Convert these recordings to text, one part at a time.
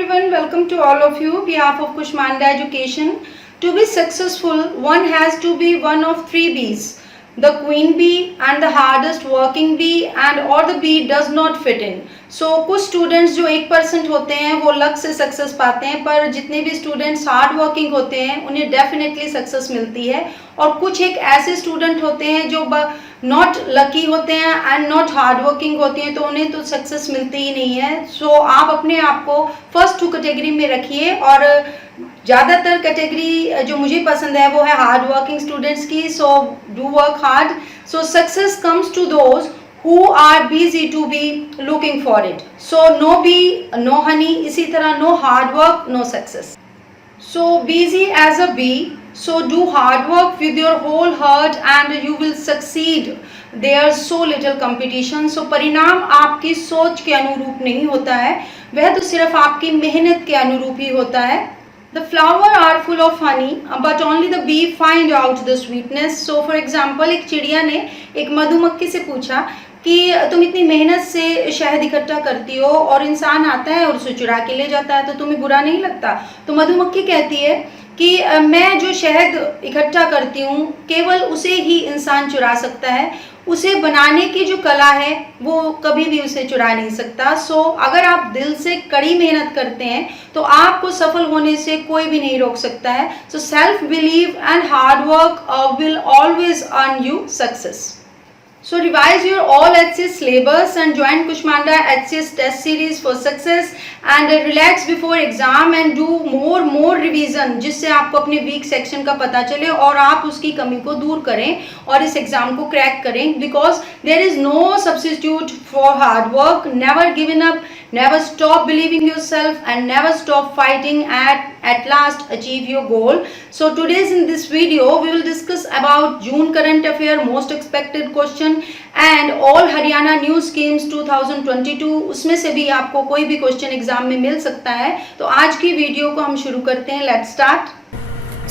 everyone, welcome to all of you. Behalf of Kushmanda Education. To be successful, one has to be one of three B's. The queen bee and the hardest working bee and or the bee does not fit in. So कुछ students जो 1% होते हैं वो luck से success पाते हैं, पर जितने भी स्टूडेंट्स हार्ड वर्किंग होते हैं उन्हें डेफिनेटली सक्सेस मिलती है, और कुछ एक ऐसे स्टूडेंट होते हैं जो नॉट लकी होते हैं एंड नॉट हार्ड वर्किंग होती हैं, तो उन्हें तो सक्सेस मिलती ही नहीं है. सो आप अपने आप को फर्स्ट 2 कैटेगरी में रखिए, और ज़्यादातर कैटेगरी जो मुझे पसंद है वो है हार्ड वर्किंग स्टूडेंट्स की. So do work hard. So success comes to those who are busy to be looking for it. So no bee, no honey. इसी तरह no hard work, no success. So busy as a bee. So do hard work with your whole heart and you will succeed. There's so little competition. So परिणाम आपकी सोच के अनुरूप नहीं होता है, वह तो सिर्फ आपकी मेहनत के अनुरूप ही होता है. The flower are full of honey, but only the bee find out the sweetness. So for example, एक चिड़िया ने एक मधुमक्खी से पूछा कि तुम इतनी मेहनत से शहद इकट्ठा करती हो और इंसान आता है और उसे चुरा के ले जाता है, तो तुम्हें बुरा नहीं लगता? तो मधुमक्खी कहती है कि मैं जो शहद इकट्ठा करती हूँ केवल उसे ही इंसान चुरा सकता है, उसे बनाने की जो कला है वो कभी भी उसे चुरा नहीं सकता. सो अगर आप दिल से कड़ी मेहनत करते हैं तो आपको सफल होने से कोई भी नहीं रोक सकता है. So self believe and hard work will always earn you success. So revise your all HCS syllabus and join Kushmanda HCS test series for success and relax before exam and do more revision, जिससे आपको अपने weak section का पता चले और आप उसकी कमी को दूर करें और इस एग्जाम को क्रैक करें. Because there is no substitute for hard work. Never giving up, never stop believing yourself and never stop fighting at last achieve your goal. So today's in this video we will discuss about June current affair most expected question and all Haryana new schemes 2022. उसमें से भी आपको कोई भी question exam में मिल सकता है. तो आज की वीडियो को हम शुरू करते हैं. Let's start.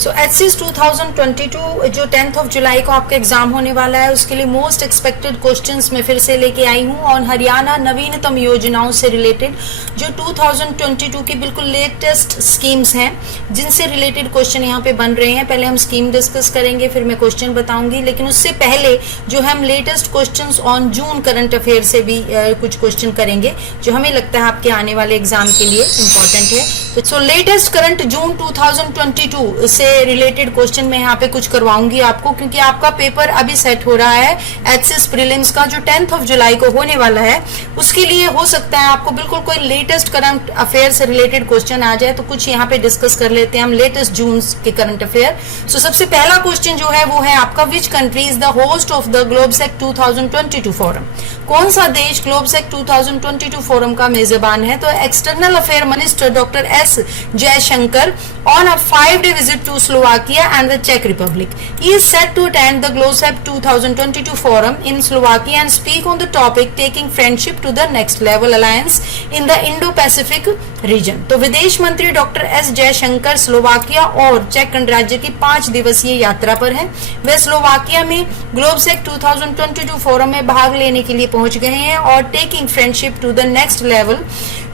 सो HCS 2022 जो 10th of जुलाई को आपका एग्जाम होने वाला है, उसके लिए मोस्ट एक्सपेक्टेड क्वेश्चंस मैं फिर से लेके आई हूँ और हरियाणा नवीनतम योजनाओं से रिलेटेड जो 2022 की बिल्कुल लेटेस्ट स्कीम्स हैं जिनसे रिलेटेड क्वेश्चन यहाँ पे बन रहे हैं. पहले हम स्कीम डिस्कस करेंगे, फिर मैं क्वेश्चन बताऊंगी, लेकिन उससे पहले जो हम latest question on June current affair से भी कुछ क्वेश्चन करेंगे जो हमें लगता है आपके आने वाले एग्जाम के लिए इम्पोर्टेंट है. तो सो लेटेस्ट करंट जून 2022 से रिलेटेड क्वेश्चन मैं यहाँ पे कुछ करवाऊंगी आपको, क्योंकि आपका पेपर अभी सेट हो रहा है HCS प्रीलिम्स का जो 10th of जुलाई को होने वाला है. उसके लिए हो सकता है आपको बिल्कुल कोई लेटेस्ट करंट अफेयर से रिलेटेड क्वेश्चन आ जाए, तो कुछ यहाँ पे डिस्कस कर लेते हैं हम लेटेस्ट जून के करंट अफेयर. सो सबसे पहला क्वेश्चन जो है वो है आपका, which country is the host of the GLOBSEC 2022 forum? कौन सा देश ग्लोबसेक 2022 फोरम का मेजबान है? तो external affair minister doctor S Jaishankar on a 5-day visit to Slovakia and the Czech Republic. He is set to attend the GLOBSEC 2022 forum in Slovakia and speak on the topic taking friendship to the next level alliance in the Indo-Pacific region. तो विदेश मंत्री doctor S Jaishankar Slovakia और चेक गणराज्य की 5 दिवसीय यात्रा पर हैं. वे स्लोवाकिया में ग्लोबसेक 2022 फोरम में भाग लेने के लिए पहुंच गए हैं और taking friendship to the next level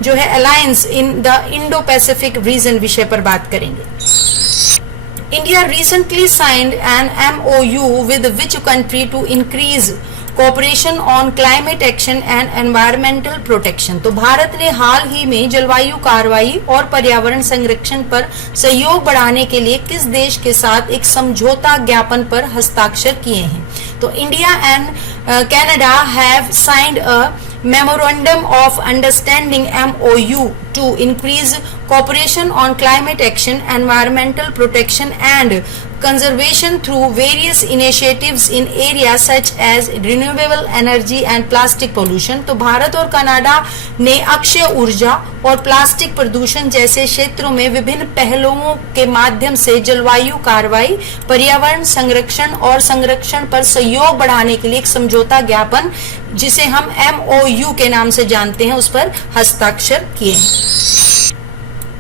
जो है alliance in the Indo Pacific region विषय पर बात करेंगे. India recently signed an MOU with which country to increase cooperation on climate action and environmental protection? तो भारत ने हाल ही में जलवायु कार्रवाई और पर्यावरण संरक्षण पर सहयोग बढ़ाने के लिए किस देश के साथ एक समझौता ज्ञापन पर हस्ताक्षर किए हैं? तो India and Canada have signed a Memorandum of Understanding MOU to increase cooperation on climate action, environmental protection and conservation through various initiatives in areas such as renewable energy and plastic pollution. तो भारत और Canada ने अक्षय ऊर्जा और plastic प्रदूषण जैसे क्षेत्रों में विभिन्न पहलुओं के माध्यम से जलवायु कार्रवाई, पर्यावरण संरक्षण और संरक्षण पर सहयोग बढ़ाने के लिए एक समझौता ज्ञापन जिसे हम MOU के नाम से जानते हैं उस पर हस्ताक्षर किए हैं.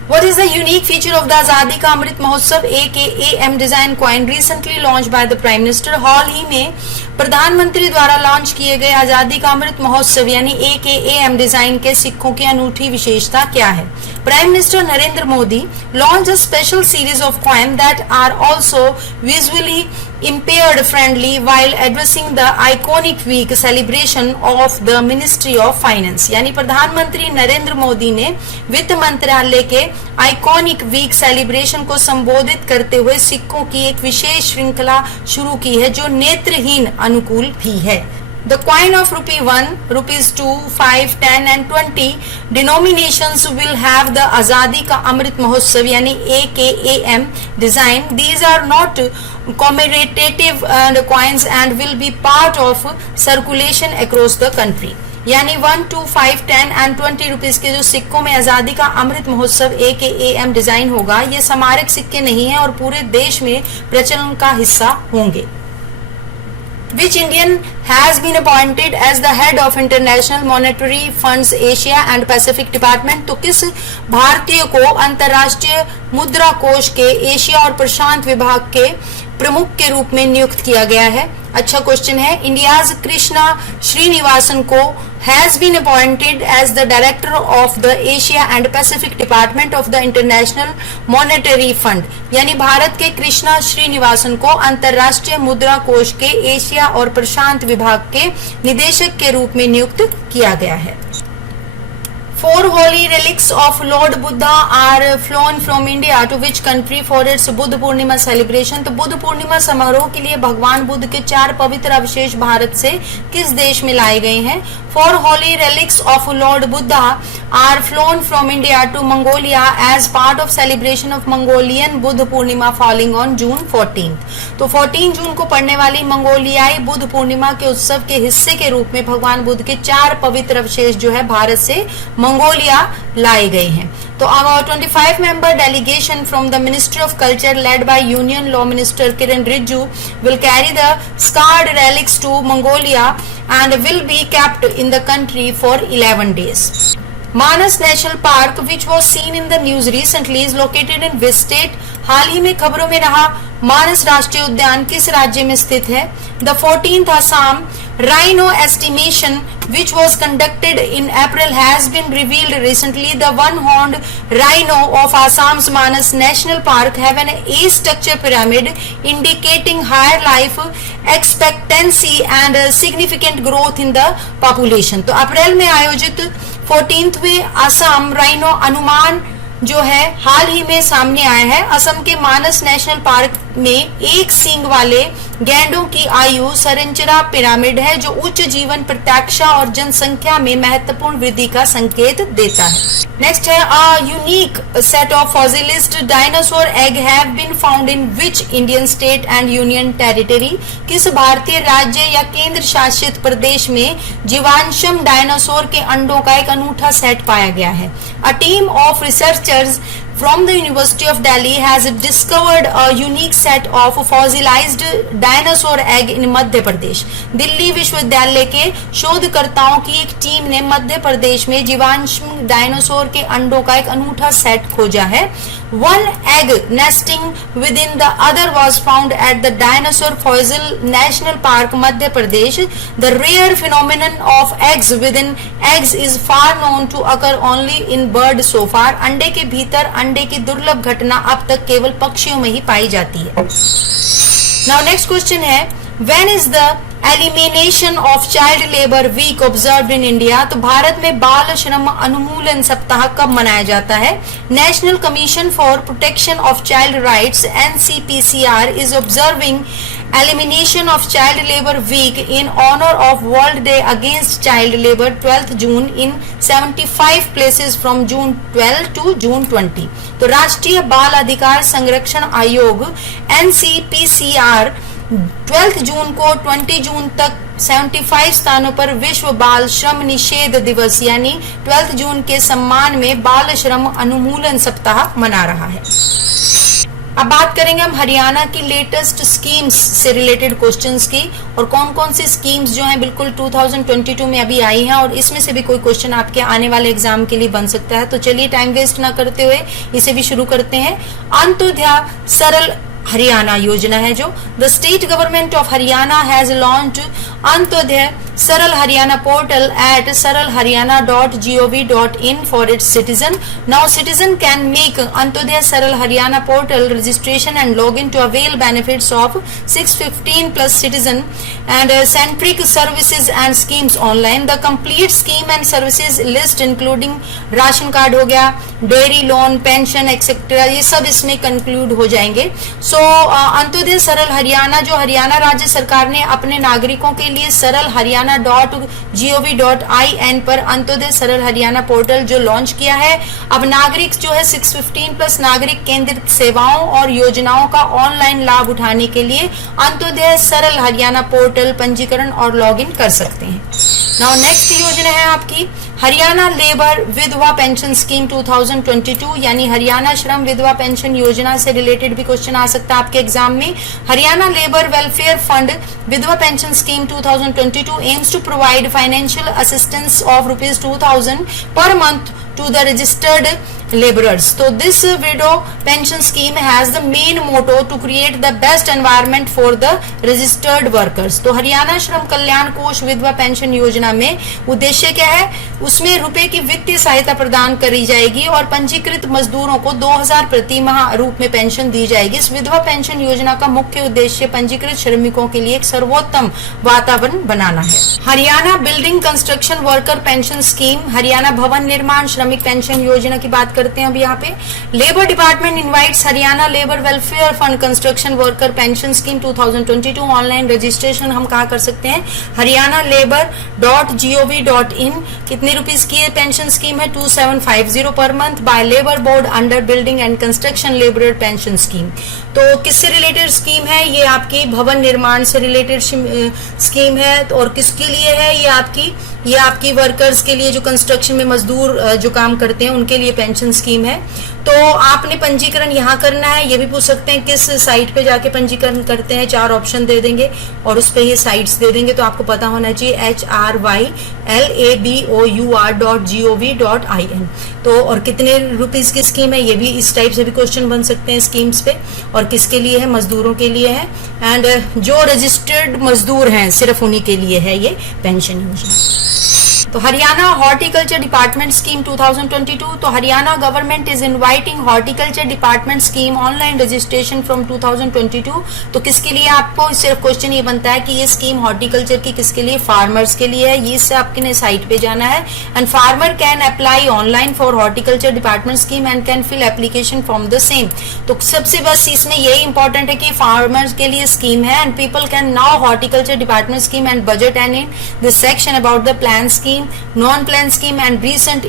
What is the unique feature of the Azadi का Amrit Mahotsav aka M Design Coin recently launched by the Prime Minister? हाल ही में प्रधानमंत्री द्वारा लॉन्च किए गए आजादी का अमृत महोत्सव यानी aka M Design के सिक्कों की अनूठी विशेषता क्या है? Prime Minister Narendra Modi launched a special series of coins that are also visually impaired friendly while addressing the iconic week celebration of the Ministry of Finance। यानी प्रधानमंत्री नरेंद्र मोदी ने वित्त मंत्रालय के आइकॉनिक वीक सेलिब्रेशन को संबोधित करते हुए सिक्कों की एक विशेष श्रृंखला शुरू की है जो नेत्रहीन अनुकूल भी है। The coin of rupee 1, rupees 2, 5, 10 and 20 denominations will have the Azadi Ka Amrit Mahotsav यानी AKAM design. These are not commemorative coins and will be part of circulation across the country। यानी 1, 2, 5, 10 and 20 रुपीज के जो सिक्कों में आजादी का Amrit Mahotsav AKAM design होगा, ये स्मारक सिक्के नहीं है और पूरे देश में प्रचलन का हिस्सा होंगे। Which Indian has been appointed as the head of International Monetary Fund's Asia and Pacific Department? तो किस भारतीय को अंतर्राष्ट्रीय मुद्रा कोष के एशिया और प्रशांत विभाग के प्रमुख के रूप में नियुक्त किया गया है? अच्छा क्वेश्चन है। इंडियाज कृष्णा श्रीनिवासन को has been appointed as the director of the Asia and Pacific Department of the International Monetary Fund। यानी भारत के कृष्णा श्रीनिवासन को अंतर्राष्ट्रीय मुद्रा कोष के एशिया और प्रशांत विभाग के निदेशक के रूप में नियुक्त किया गया है। 4 holy relics of Lord Buddha are flown from India to which country for its Buddha Purnima celebration? तो बुद्ध पूर्णिमा समारोह के लिए भगवान बुद्ध के 4 पवित्र अवशेष भारत से किस देश में लाए गए हैं? 4 holy relics of Lord Buddha are flown from India to Mongolia as part of celebration of Mongolian Buddha Purnima falling on June 14th। तो 14 जून को पड़ने वाली मंगोलियाई बुद्ध पूर्णिमा के उत्सव के हिस्से के रूप में भगवान बुद्ध के 4 पवित्र अवशेष जो है भारत से मंगोलिया लाए गए हैं। तो about 25 member delegation from the Ministry of Culture led by Union Law Minister Kiren Rijiju will carry the scarred relics to Mongolia and will be kept in the country for 11 days। Manas national park which was seen in the news recently is located in which state? हाल ही में खबरों में रहा मानस राष्ट्रीय उद्यान किस राज्य में स्थित है? The 14th Assam rhino estimation which was conducted in April has been revealed recently. The one-horned rhino of Assam's Manas National Park have an A-structure pyramid indicating higher life expectancy and significant growth in the population। तो अप्रैल में आयोजित 14वें Assam rhino अनुमान जो है हाल ही में सामने आया है। असम के मानस नेशनल पार्क में एक सींग वाले गैंडों की आयु संरचना पिरामिड है जो उच्च जीवन प्रत्याशा और जनसंख्या में महत्वपूर्ण वृद्धि का संकेत देता है। नेक्स्ट है a unique set of fossilised dinosaur egg have been found in which Indian state and union territory? किस भारतीय राज्य या केंद्र शासित प्रदेश में जीवाश्म डायनासोर के अंडों का एक अनूठा सेट पाया गया है? A team of researchers from the University of Delhi has discovered a unique set of fossilized dinosaur egg in Madhya Pradesh. Delhi विश्वविद्यालय के शोधकर्ताओं की एक टीम ने मध्य प्रदेश में जीवाश्म डायनासोर के अंडों का एक अनूठा सेट खोजा है। One egg nesting within the other was found at the Dinosaur Fossil National Park, Madhya Pradesh. The rare phenomenon of eggs within eggs is far known to occur only in birds so far. अंडे के भीतर अंडे की दुर्लभ घटना अब तक केवल पक्षियों में ही पाई जाती है। Now next question है When is the elimination of child labour week observed in India? तो भारत में बाल श्रम उन्मूलन सप्ताह कब मनाया जाता है? National Commission for Protection of Child Rights NCPCR is observing elimination of child labour week in honour of World Day Against Child Labour 12th June इन 75 places from June 12 to June 20। तो राष्ट्रीय बाल अधिकार संरक्षण आयोग NCPCR 12 जून को 20 जून तक 75 स्थानों पर विश्व बाल श्रम निषेध दिवस यानी 12 जून के सम्मान में बाल श्रम उन्मूलन सप्ताह मना रहा है। अब बात करेंगे हम हरियाणा की लेटेस्ट स्कीम्स से रिलेटेड क्वेश्चंस की और कौन कौन सी स्कीम्स जो हैं बिल्कुल 2022 में अभी आई हैं और इसमें से भी कोई क्वेश्चन आपके आने वाले एग्जाम के लिए बन सकता है। तो चलिए टाइम वेस्ट ना करते हुए इसे भी शुरू करते हैं। अंत्योदय सरल हरियाणा योजना है जो the state government of Haryana has launched Antyodaya Saral Haryana portal at saralharyana.gov.in for its citizen. Now citizen can make Antyodaya Saral Haryana portal registration and login to avail benefits of 615 plus citizen and centric services and schemes online. The complete scheme and services list including ration card हो गया, dairy loan, pension etcetera, ये सब इसमें conclude हो जाएंगे. अंत्योदय सरल हरियाणा जो हरियाणा राज्य सरकार ने अपने नागरिकों के लिए सरल हरियाणा .gov.in पर अंत्योदय सरल हरियाणा पोर्टल जो लॉन्च किया है. अब नागरिक जो है 615 प्लस नागरिक केंद्रित सेवाओं और योजनाओं का ऑनलाइन लाभ उठाने के लिए अंत्योदय सरल हरियाणा पोर्टल पंजीकरण और लॉगिन कर सकते हैं. नाउ नेक्स्ट योजना है आपकी हरियाणा लेबर विधवा पेंशन स्कीम 2022, यानी हरियाणा श्रम विधवा पेंशन योजना से रिलेटेड भी क्वेश्चन आ सकता है आपके एग्जाम में. हरियाणा लेबर वेलफेयर फंड विधवा pension scheme 2022 aims to provide financial assistance of ₹2000 per month to the registered laborers. So this widow pension scheme has the main motto to create the best environment for the registered workers. तो हरियाणा श्रम कल्याण कोष विधवा pension योजना में उद्देश्य क्या है, उसमें रुपए की वित्तीय सहायता प्रदान करी जाएगी और पंजीकृत मजदूरों को 2000 प्रति माह रूप में पेंशन दी जाएगी. इस विधवा पेंशन योजना का मुख्य उद्देश्य पंजीकृत श्रमिकों के लिए एक सर्वोत्तम वातावरण बनाना है. Haryana building construction worker pension scheme, Haryana भवन निर्माण श्रमिक पेंशन योजना की बात करते हैं. अब यहाँ पे labour department invites Haryana labour welfare fund construction worker pension scheme 2022 online registration हम कहाँ कर सकते हैं, हरियाणा लेबर .gov.in. कितने रुपीस की पेंशन स्कीम है, 2750 per month by labour board under building and construction labour pension scheme. तो किससे रिलेटेड स्कीम है, ये आपकी भवन निर्माण से रिलेटेड स्कीम है. और किसके लिए है, ये आपकी वर्कर्स के लिए जो कंस्ट्रक्शन में मजदूर जो काम करते हैं उनके लिए पेंशन स्कीम है. तो आपने पंजीकरण यहाँ करना है. ये भी पूछ सकते हैं किस साइट पे जाके पंजीकरण करते हैं, 4 ऑप्शन दे देंगे और उस पे ये साइट्स दे देंगे. तो आपको पता होना चाहिए HRYLABOUR.gov.in. तो और कितने रुपीस की स्कीम है, ये भी इस टाइप से भी क्वेश्चन बन सकते हैं स्कीम्स पे. और किसके लिए है, मजदूरों के लिए है एंड जो रजिस्टर्ड मजदूर हैं सिर्फ उन्हीं के लिए है ये पेंशन योजना. तो हरियाणा हॉर्टिकल्चर डिपार्टमेंट स्कीम 2022. तो Haryana government is inviting horticulture department scheme online registration from 2022. तो किसके लिए, आपको सिर्फ क्वेश्चन ये बनता है कि ये स्कीम हॉर्टिकल्चर की किसके लिए, फार्मर्स के लिए है. ये इससे आपके साइट पे जाना है and farmer can apply online for horticulture department scheme and can fill application form the same. तो सबसे बस इसमें यही इंपॉर्टेंट है कि फार्मर्स के लिए स्कीम है and people can now horticulture department scheme and budget and in this section about the plan scheme, non plan scheme and recent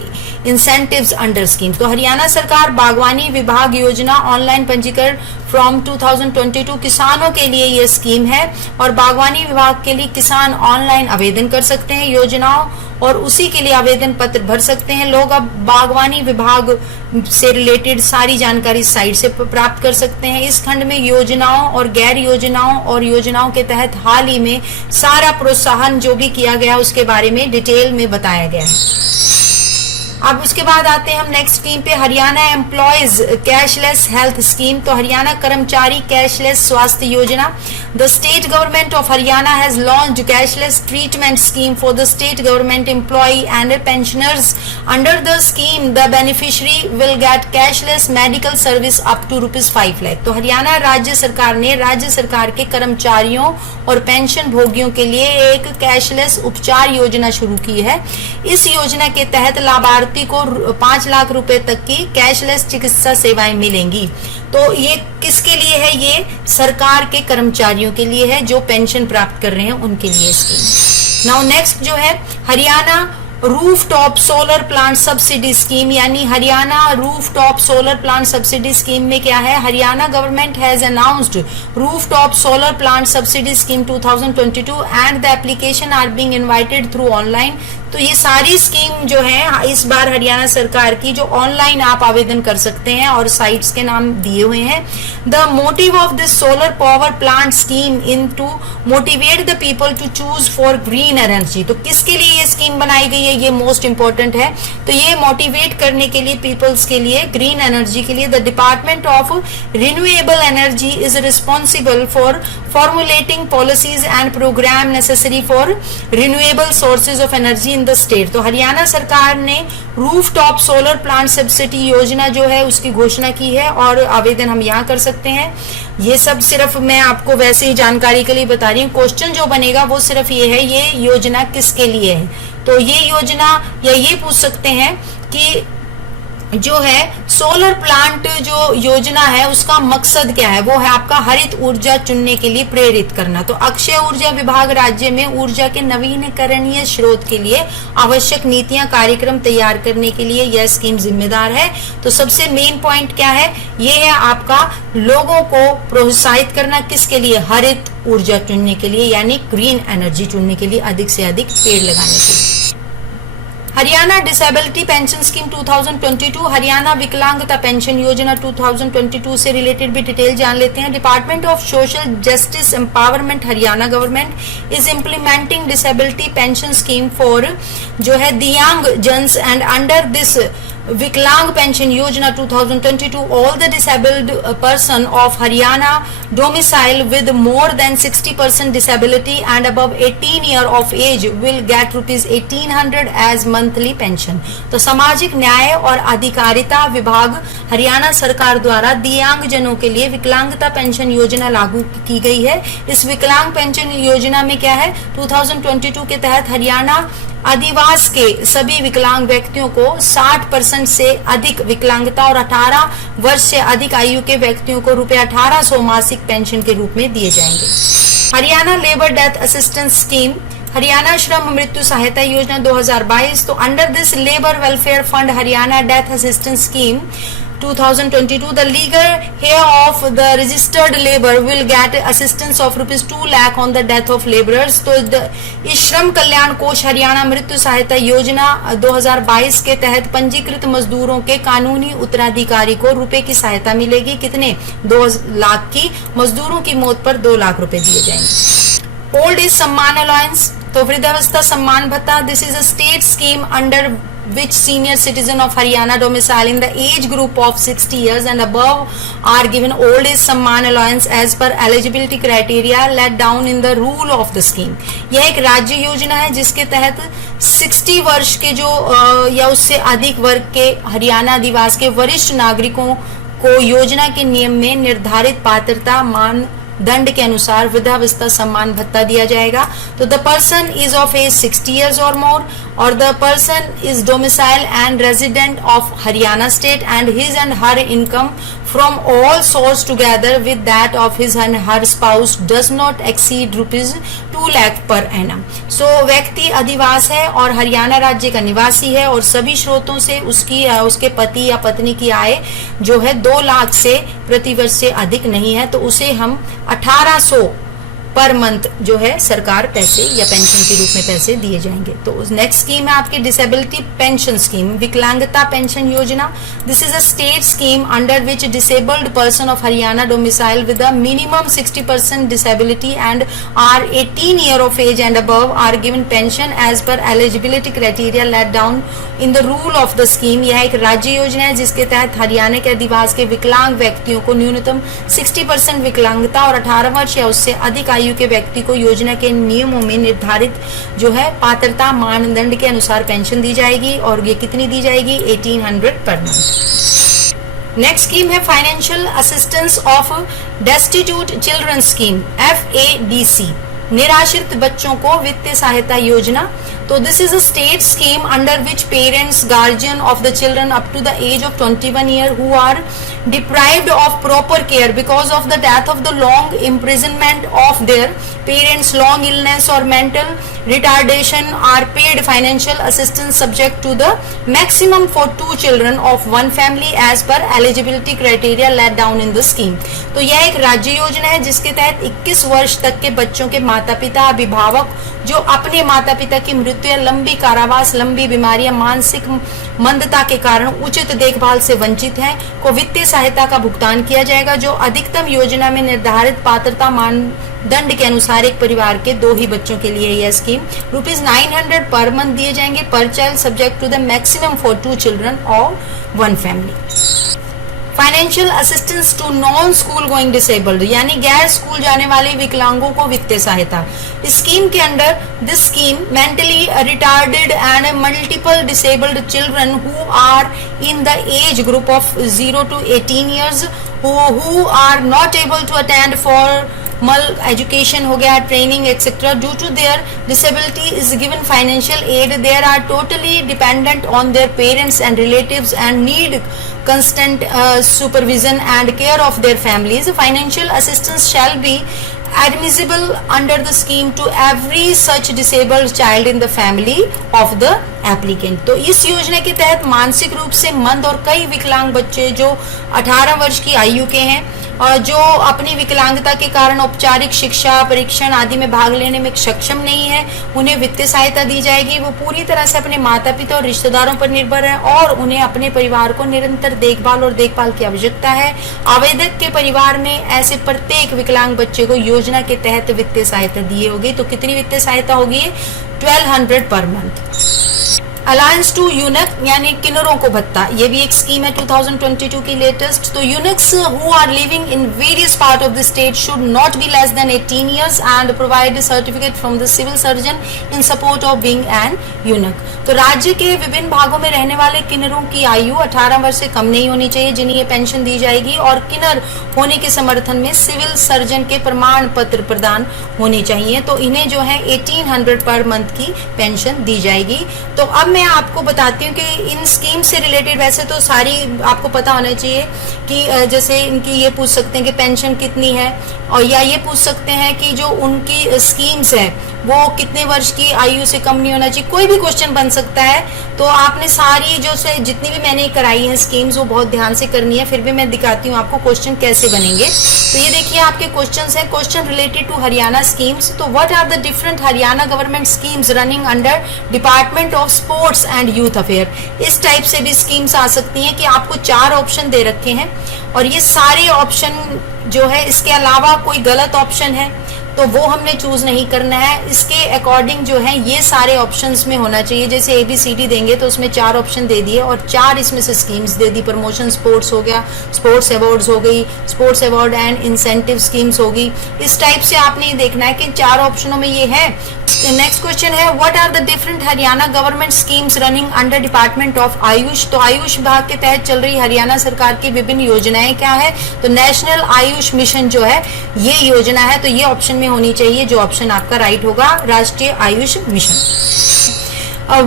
incentives under scheme. तो हरियाणा सरकार बागवानी विभाग योजना ऑनलाइन पंजीकरण फ्रॉम 2022 किसानों के लिए ये स्कीम है और बागवानी विभाग के लिए किसान ऑनलाइन आवेदन कर सकते हैं योजनाओं और उसी के लिए आवेदन पत्र भर सकते हैं लोग. अब बागवानी विभाग से रिलेटेड सारी जानकारी साइट से प्राप्त कर सकते हैं. इस खंड में योजनाओं और गैर योजनाओं और योजनाओं के तहत हाल ही में सारा प्रोत्साहन जो भी किया गया उसके बारे में डिटेल में बताया गया है. अब उसके बाद आते हैं हम नेक्स्ट स्कीम पे, Haryana employees cashless health scheme. तो हरियाणा कर्मचारी कैशलेस स्वास्थ्य योजना. The state government of Haryana has launched cashless treatment scheme for the state government employ and pensioners. Under the scheme the beneficiary will get cashless medical service up to ₹5 lakh. तो हरियाणा राज्य सरकार ने राज्य सरकार के कर्मचारियों और पेंशन भोगियों के लिए एक कैशलेस उपचार योजना शुरू की है. इस योजना के तहत लाभार्थी को 5 लाख रुपए तक की कैशलेस चिकित्सा सेवाएं मिलेंगी. तो ये किसके लिए है, ये सरकार के कर्मचारियों के लिए है जो पेंशन प्राप्त कर रहे हैं उनके लिए स्कीम. नाउ नेक्स्ट जो है Haryana rooftop solar plant subsidy scheme, यानी Haryana rooftop solar plant subsidy scheme में क्या है, Haryana government has announced rooftop solar plant subsidy scheme 2022 and the application are being invited through online. तो ये सारी स्कीम जो है इस बार हरियाणा सरकार की, जो ऑनलाइन आप आवेदन कर सकते हैं और साइट्स के नाम दिए हुए हैं। The motive of this solar power plant scheme in to motivate the people to choose for green energy. तो किसके लिए ये स्कीम बनाई गई है, ये मोस्ट इंपॉर्टेंट है। तो ये मोटिवेट करने के लिए पीपल्स के लिए, ग्रीन एनर्जी के लिए। The department of renewable energy is responsible for formulating policies and programme necessary for renewable sources of energy in the state. तो हरियाणा सरकार ने रूफटॉप सोलर प्लांट सब्सिडी योजना जो है उसकी घोषणा की है और आवेदन हम यहाँ कर सकते हैं। ये सब सिर्फ मैं आपको वैसे ही जानकारी के लिए बता रही हूँ। क्वेश्चन जो बनेगा वो सिर्फ ये है, ये योजना किसके लिए है। तो ये योजना, या ये पूछ सकते हैं कि जो है सोलर प्लांट जो योजना है उसका मकसद क्या है, वो है आपका हरित ऊर्जा चुनने के लिए प्रेरित करना। तो अक्षय ऊर्जा विभाग राज्य में ऊर्जा के नवीकरणीय स्रोत के लिए आवश्यक नीतियां कार्यक्रम तैयार करने के लिए यह स्कीम जिम्मेदार है। तो सबसे मेन पॉइंट क्या है, ये है आपका लोगों को प्रोत्साहित करना, किसके लिए, हरित ऊर्जा चुनने के लिए, यानी ग्रीन एनर्जी चुनने के लिए, अधिक से अधिक पेड़ लगाने के लिए। Haryana disability pension scheme 2022, Haryana विकलांगता पेंशन योजना 2022 से रिलेटेड भी डिटेल जान लेते हैं। Department of social justice empowerment Haryana government is implementing disability pension scheme for जो है दिव्यांग जन्स एंड अंडर दिस विकलांग पेंशन योजना 2022 all the disabled person of Haryana domicile with more than 60% disability and above 18 year of age will get rupees 1800 as monthly pension। तो सामाजिक न्याय और अधिकारिता विभाग हरियाणा सरकार द्वारा दिव्यांग जनों के लिए विकलांगता पेंशन योजना लागू की गई है। इस विकलांग पेंशन योजना में क्या है, 2022 के तहत हरियाणा अधिवास के सभी विकलांग व्यक्तियों को 60% से अधिक विकलांगता और 18 वर्ष से अधिक आयु के व्यक्तियों को ₹1800 मासिक पेंशन के रूप में दिए जाएंगे। Haryana labour death assistance scheme, Haryana श्रम मृत्यु सहायता योजना 2022। तो under this labour welfare fund Haryana death assistance scheme 2022, the legal heir of the registered labor will get assistance of ₹2 lakh on the death of laborers। तो इस श्रम कल्याण कोष हरियाणा मृत्यु सहायता योजना 2022 के तहत पंजीकृत मजदूरों के कानूनी उत्तराधिकारी को रुपए की सहायता मिलेगी। कितने, 2 लाख की। मजदूरों की मौत पर 2 लाख रुपए दिए जाएंगे। ओल्ड एज सम्मान अलायंस, तो वृद्धावस्था सम्मान भत्ता, this is a state scheme under which senior citizen of Haryana domicile in the age group of 60 years and above are given old age सम्मान allowance as per eligibility criteria laid down in the rule of the scheme। यह एक राज्य योजना है जिसके तहत 60 वर्ष के जो या उससे अधिक वर्ग के हरियाणा अधिवास के वरिष्ठ नागरिकों को योजना के नियम में निर्धारित पात्रता मान दंड के अनुसार वृद्धावस्था सम्मान भत्ता दिया जाएगा। तो the person is of age 60 years और मोर, और the person is domicile and resident of Haryana state and his and her income from all source together with that of his and her spouse does not exceed ₹2 lakh per annum। So व्यक्ति अधिवास है और हरियाणा राज्य का निवासी है और सभी स्रोतों से उसके पति या पत्नी की आय जो है 2 लाख से प्रति वर्ष से अधिक नहीं है, तो उसे हम 1800 पर मंथ जो है सरकार पैसे या पेंशन के रूप में पैसे दिए जाएंगे। तो नेक्स्ट स्कीम है आपकी डिसेबिलिटी पेंशन स्कीम, विकलांगता पेंशन योजना। This is a state scheme under which disabled person of Haryana domicile with a minimum 60% disability and are 18 year of age and above are given pension as per eligibility criteria laid down in the rule of the scheme। यह एक राज्य योजना है जिसके तहत हरियाणा के अधिवास के विकलांग व्यक्तियों को न्यूनतम 60% विकलांगता और 18 वर्ष या उससे अधिक आयु के व्यक्ति को योजना के नियमों में निर्धारित जो है पात्रता मानदंड के अनुसार पेंशन दी जाएगी। और ये कितनी दी जाएगी, 1800 पर मंथ। नेक्स्ट स्कीम है financial assistance of destitute children scheme, FADC, निराश्रित बच्चों को वित्तीय सहायता योजना। तो this is a state scheme under which parents guardian of the children up to the age of 21 year who are deprived of proper care because of the death of the long imprisonment of their parents long illness or mental retardation are paid financial assistance subject to the maximum for 2 children of one family as per eligibility criteria laid down in the scheme। तो यह एक राज्य योजना है जिसके तहत 21 वर्ष तक के बच्चों के माता पिता अभिभावक जो अपने माता पिता की मृत्यु या लंबी कारावास, लंबी बीमारियां, मानसिक मंदता के कारण उचित देखभाल से वंचित हैं को वित्तीय सहायता का भुगतान किया जाएगा, जो अधिकतम योजना में निर्धारित पात्रता मानदंड के अनुसार एक परिवार के 2 ही बच्चों के लिए यह स्कीम ₹900 पर मंथ दिए जाएंगे पर child subject to the maximum for 2 children और 1 family. Financial assistance to non school going disabled यानी गैर स्कूल जाने वाले विकलांगों को वित्तीय सहायता। स्कीम के under this scheme mentally retarded and multiple disabled children who are in the age group of 0 to 18 years who are not able to attend formal education हो गया, training etcetera due to their disability is given financial aid. There are totally dependent on their parents and relatives and need constant supervision and care of their families. Financial assistance shall be admissible under the scheme to every such disabled child in the family of the applicant। तो इस योजना के तहत मानसिक रूप से मंद और कई विकलांग बच्चे जो 18 वर्ष की आयु के हैं और जो अपनी विकलांगता के कारण औपचारिक शिक्षा, परीक्षण आदि में भाग लेने में सक्षम नहीं है, उन्हें वित्तीय सहायता दी जाएगी। वो पूरी तरह से अपने माता पिता और रिश्तेदारों पर निर्भर है और उन्हें अपने परिवार को निरंतर देखभाल की आवश्यकता है। आवेदक के परिवार में ऐसे प्रत्येक विकलांग बच्चे को योजना के तहत वित्तीय सहायता दी होगी। तो कितनी वित्तीय सहायता होगी? 1200 पर मंथ। अलायंस टू यूनक यानी किन्नरों को भत्ता, ये भी एक स्कीम है 2022 की लेटेस्ट। तो eunuchs who are living in various part of the state should not be less than 18 years and provide certificate from the civil surgeon in support of being an eunuch. तो राज्य के विभिन्न भागों में रहने वाले किन्नरों की आयु 18 वर्ष से कम नहीं होनी चाहिए, जिन्हें ये पेंशन दी जाएगी, और किन्नर होने के समर्थन में सिविल सर्जन के प्रमाण पत्र प्रदान होने चाहिए। तो इन्हें जो है 1800 पर मंथ की पेंशन दी जाएगी। तो अब मैं आपको बताती हूँ कि इन स्कीम से रिलेटेड वैसे तो सारी आपको पता होना चाहिए कि जैसे इनकी ये पूछ सकते हैं कि पेंशन कितनी है, और या ये पूछ सकते हैं कि जो उनकी स्कीम्स है वो कितने वर्ष की आयु से कम नहीं होना चाहिए, कोई भी क्वेश्चन बन सकता है। तो आपने सारी जो से जितनी भी मैंने कराई है स्कीम्स वो बहुत ध्यान से करनी है। फिर भी मैं दिखाती हूँ आपको क्वेश्चन कैसे बनेंगे। तो ये देखिए आपके क्वेश्चंस हैं, question related to Haryana schemes. तो what are the different Haryana government schemes running under department of sports and youth affair. इस टाइप से भी स्कीम्स आ सकती हैं कि आपको 4 ऑप्शन दे रखे हैं और ये सारे ऑप्शन जो है, इसके अलावा कोई गलत ऑप्शन है तो वो हमने चूज नहीं करना है। इसके अकॉर्डिंग जो है ये सारे ऑप्शंस में होना चाहिए। जैसे ABCD देंगे तो उसमें 4 ऑप्शन दे दिए और 4 इसमें से स्कीम्स दे दी। प्रमोशन स्पोर्ट्स हो गया, स्पोर्ट्स अवार्ड्स हो गई, sports award and incentive schemes होगी। इस टाइप से आपने देखना है कि 4 ऑप्शनों में ये है। नेक्स्ट क्वेश्चन है what are the different Haryana government schemes running under department of Ayush. तो आयुष विभाग के तहत चल रही हरियाणा सरकार की विभिन्न योजनाएं क्या है? तो नेशनल आयुष मिशन जो है ये योजना है, तो ये ऑप्शन में होनी चाहिए, जो ऑप्शन आपका राइट होगा, राष्ट्रीय Ayush mission.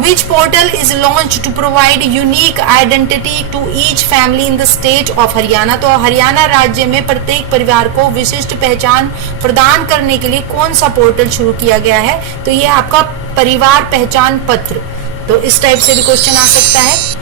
Which portal is launched to provide unique identity to each family in the state of Haryana. तो हरियाणा राज्य में प्रत्येक परिवार को विशिष्ट पहचान प्रदान करने के लिए कौन सा पोर्टल शुरू किया गया है? तो ये आपका परिवार पहचान पत्र। तो इस टाइप से भी क्वेश्चन आ सकता है।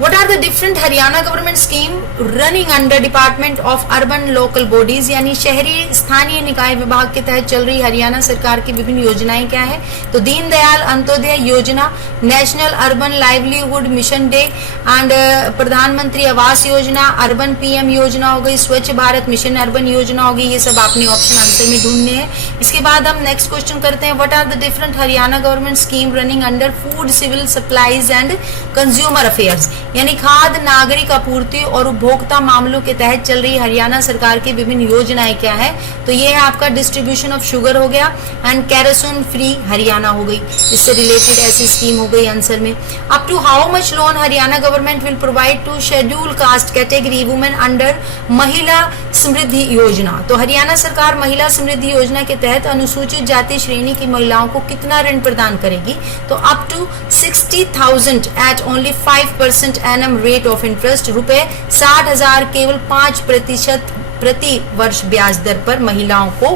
What are the different Haryana government scheme running under department of urban local bodies, यानी शहरी स्थानीय निकाय विभाग के तहत चल रही हरियाणा सरकार की विभिन्न योजनाएं क्या है? तो दीनदयाल अंत्योदय योजना, national urban livelihood mission day and प्रधानमंत्री आवास योजना, अर्बन PM योजना हो गई, स्वच्छ भारत मिशन अर्बन योजना होगी। ये सब आपने ऑप्शन आंसर में ढूंढने हैं। इसके बाद हम नेक्स्ट क्वेश्चन करते हैं what are the different Haryana government scheme running under food civil supplies and consumer affairs, यानी खाद्य नागरिक आपूर्ति और उपभोक्ता मामलों के तहत चल रही हरियाणा सरकार की विभिन्न योजनाएं क्या है? तो ये है आपका डिस्ट्रीब्यूशन ऑफ शुगर हो गया एंड केरोसिन फ्री हरियाणा हो गई, इससे रिलेटेड ऐसी स्कीम हो गई आंसर में। Up to how much loan Haryana government will provide to schedule caste category women under Mahila Samriddhi योजना। तो हरियाणा सरकार महिला समृद्धि योजना के तहत अनुसूचित जाति श्रेणी की महिलाओं को कितना ऋण प्रदान करेगी? तो up to 60,000 at only 5% annum rate of interest, रुपए 60,000 केवल 5% प्रति वर्ष ब्याज दर पर महिलाओं को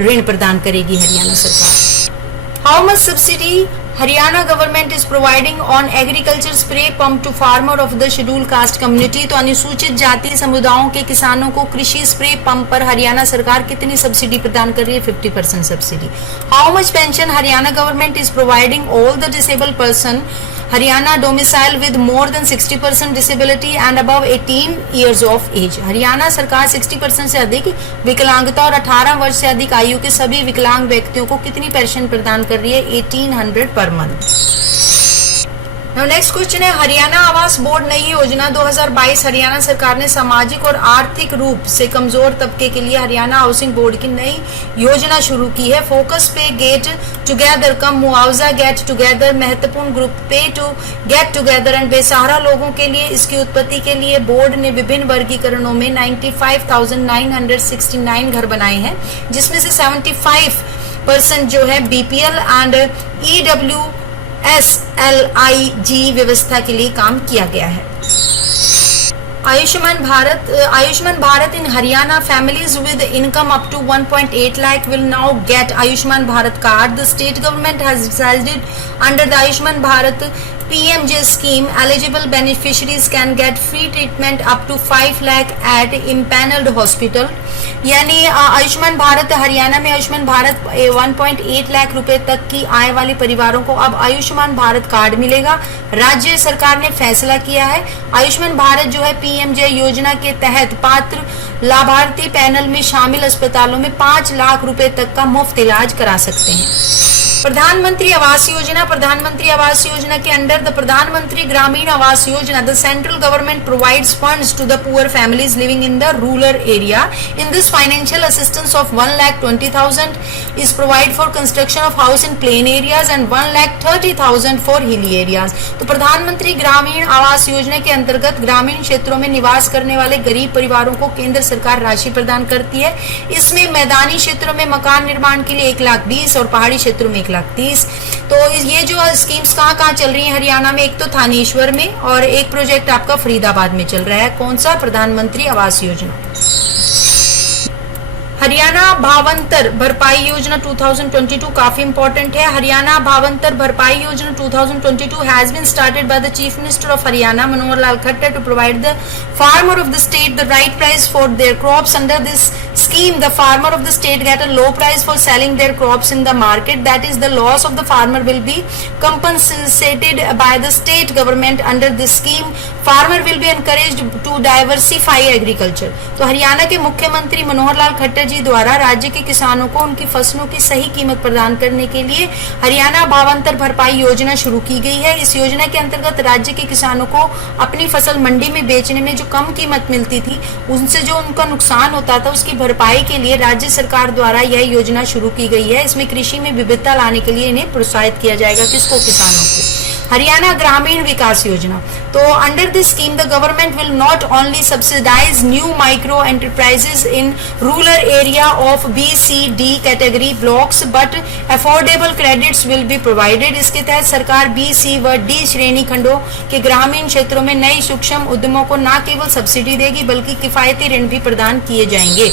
ऋण प्रदान करेगी हरियाणा सरकार। How much subsidy Haryana government is providing on agriculture spray pump to farmer of the schedule caste community. तो अनुसूचित जाति समुदायों के किसानों को कृषि स्प्रे पंप पर हरियाणा सरकार कितनी सब्सिडी प्रदान कर रही है? 50% subsidy. How much pension Haryana government is providing all the disabled person Haryana domicile with more than 60% disability and above 18 years of age. Haryana सरकार 60% से अधिक विकलांगता और 18 वर्ष से अधिक आयु के सभी विकलांग व्यक्तियों को कितनी पेंशन प्रदान कर रही है? 1800 पर मंथ। नेक्स्ट क्वेश्चन है, हरियाणा आवास बोर्ड नई योजना 2022। हरियाणा सरकार ने सामाजिक और आर्थिक रूप से कमजोर तबके के लिए हरियाणा हाउसिंग बोर्ड की नई योजना शुरू की है। फोकस पे गेट टुगेदर कम मुआवजा गेट टुगेदर, महत्वपूर्ण ग्रुप पे टू गेट टुगेदर एंड बेसहारा लोगों के लिए इसकी उत्पत्ति के लिए बोर्ड ने विभिन्न वर्गीकरणों में 95,969 घर बनाए हैं, जिसमें से 75% जो है बीपीएल एंड EWSLIG व्यवस्था के लिए काम किया गया है। आयुष्मान भारत इन Haryana families with income up to 1.8 lakh will now get Ayushman Bharat card. The state government has decided under the Ayushman Bharat PMJ scheme, eligible beneficiaries can get free treatment up to 5 lakh at impaneled hospital। यानी आयुष्मान भारत हरियाणा में आयुष्मान भारत 1.8 लाख रुपए तक की आय वाले परिवारों को अब Ayushman Bharat card मिलेगा। राज्य सरकार ने फैसला किया है आयुष्मान भारत जो है पीएमजे योजना के तहत पात्र लाभार्थी पैनल में शामिल अस्पतालों में 5 लाख रुपए तक का मुफ्त इलाज करा सकते हैं। प्रधानमंत्री आवास योजना के अंडर द प्रधानमंत्री Gramin Awas Yojana the central government provides funds to the poor families living in the rural area. In this financial assistance of 1,20,000 is provide for construction of house in plain areas and 1,30,000 for hilly areas. तो प्रधानमंत्री ग्रामीण आवास योजना के अंतर्गत ग्रामीण क्षेत्रों में निवास करने वाले गरीब परिवारों को केंद्र सरकार राशि प्रदान करती है। इसमें मैदानी क्षेत्रों में मकान निर्माण के लिए 1,20,000 और पहाड़ी क्षेत्रों में 1,30,000। तो ये जो स्कीम्स कहाँ चल रही है हरियाणा में, एक तो थानेश्वर में और एक प्रोजेक्ट आपका फरीदाबाद में चल रहा है। कौन सा? प्रधानमंत्री आवास योजना। हरियाणा भावांतर भरपाई योजना 2022 काफी इंपॉर्टेंट है। हरियाणा भावांतर Bharpai Yojana 2022 has been started by the chief minister of Haryana Manohar Lal Khattar to provide the farmer of the state the right price for their crops. Under this scheme the farmer of the state get a low price for selling their crops in the market, that is the loss of the farmer will be compensated by the state government। under this scheme farmer will be encouraged to diversify agriculture। तो हरियाणा के मुख्यमंत्री मनोहर लाल खट्टर जी द्वारा राज्य के किसानों को उनकी फसलों की सही कीमत प्रदान करने के लिए हरियाणा भावांतर भरपाई योजना शुरू की गई है। इस योजना के अंतर्गत राज्य के किसानों को अपनी फसल मंडी में बेचने में जो कम कीमत मिलती थी उनसे जो उनका नुकसान होता था उसकी भरपाई के लिए राज्य सरकार द्वारा यह योजना शुरू की गई है। इसमें कृषि में विविधता लाने के लिए इन्हें प्रोत्साहित किया जाएगा। किसको? किसानों को। हरियाणा ग्रामीण विकास योजना, तो under this scheme the government will not only subsidize new micro enterprises in rural area of BCD category blocks but affordable credits will be provided. इसके तहत सरकार BC व D श्रेणी खंडों के ग्रामीण क्षेत्रों में नई सूक्ष्म उद्यमों को न केवल सब्सिडी देगी बल्कि किफायती ऋण भी प्रदान किए जाएंगे।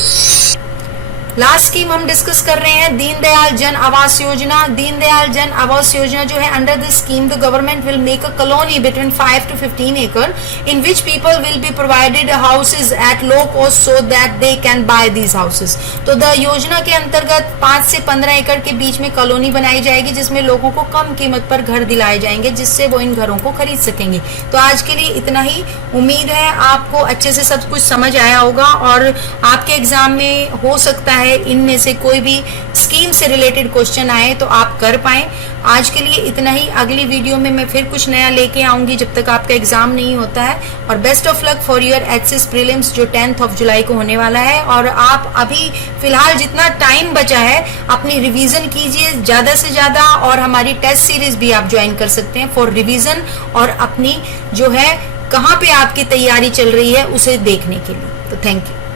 लास्ट स्कीम हम डिस्कस कर रहे हैं दीनदयाल जन आवास योजना। दीनदयाल जन आवास योजना जो है under this scheme the government will make a colony between 5 to 15 acre in which people will be provided houses at low cost so that they can buy these houses। तो the योजना के अंतर्गत 5 से 15 एकड़ के बीच में कॉलोनी बनाई जाएगी जिसमें लोगों को कम कीमत पर घर दिलाए जाएंगे जिससे वो इन घरों को खरीद सकेंगे। तो आज के लिए इतना ही। उम्मीद है आपको अच्छे से सब कुछ समझ आया होगा और आपके एग्जाम में हो सकता है इनमें से कोई भी स्कीम से रिलेटेड क्वेश्चन आए तो आप कर पाए। आज के लिए इतना ही। अगली वीडियो में मैं फिर कुछ नया लेके आऊंगी जब तक आपका एग्जाम नहीं होता है। और best of luck for your HSS prelims जो 10 जुलाई को होने वाला है। और आप अभी फिलहाल जितना टाइम बचा है अपनी रिवीजन कीजिए ज्यादा से ज्यादा और हमारी टेस्ट सीरीज भी आप ज्वाइन कर सकते हैं फॉर रिवीजन और अपनी जो है कहाँ पे आपकी तैयारी चल रही है उसे देखने के लिए। तो थैंक यू।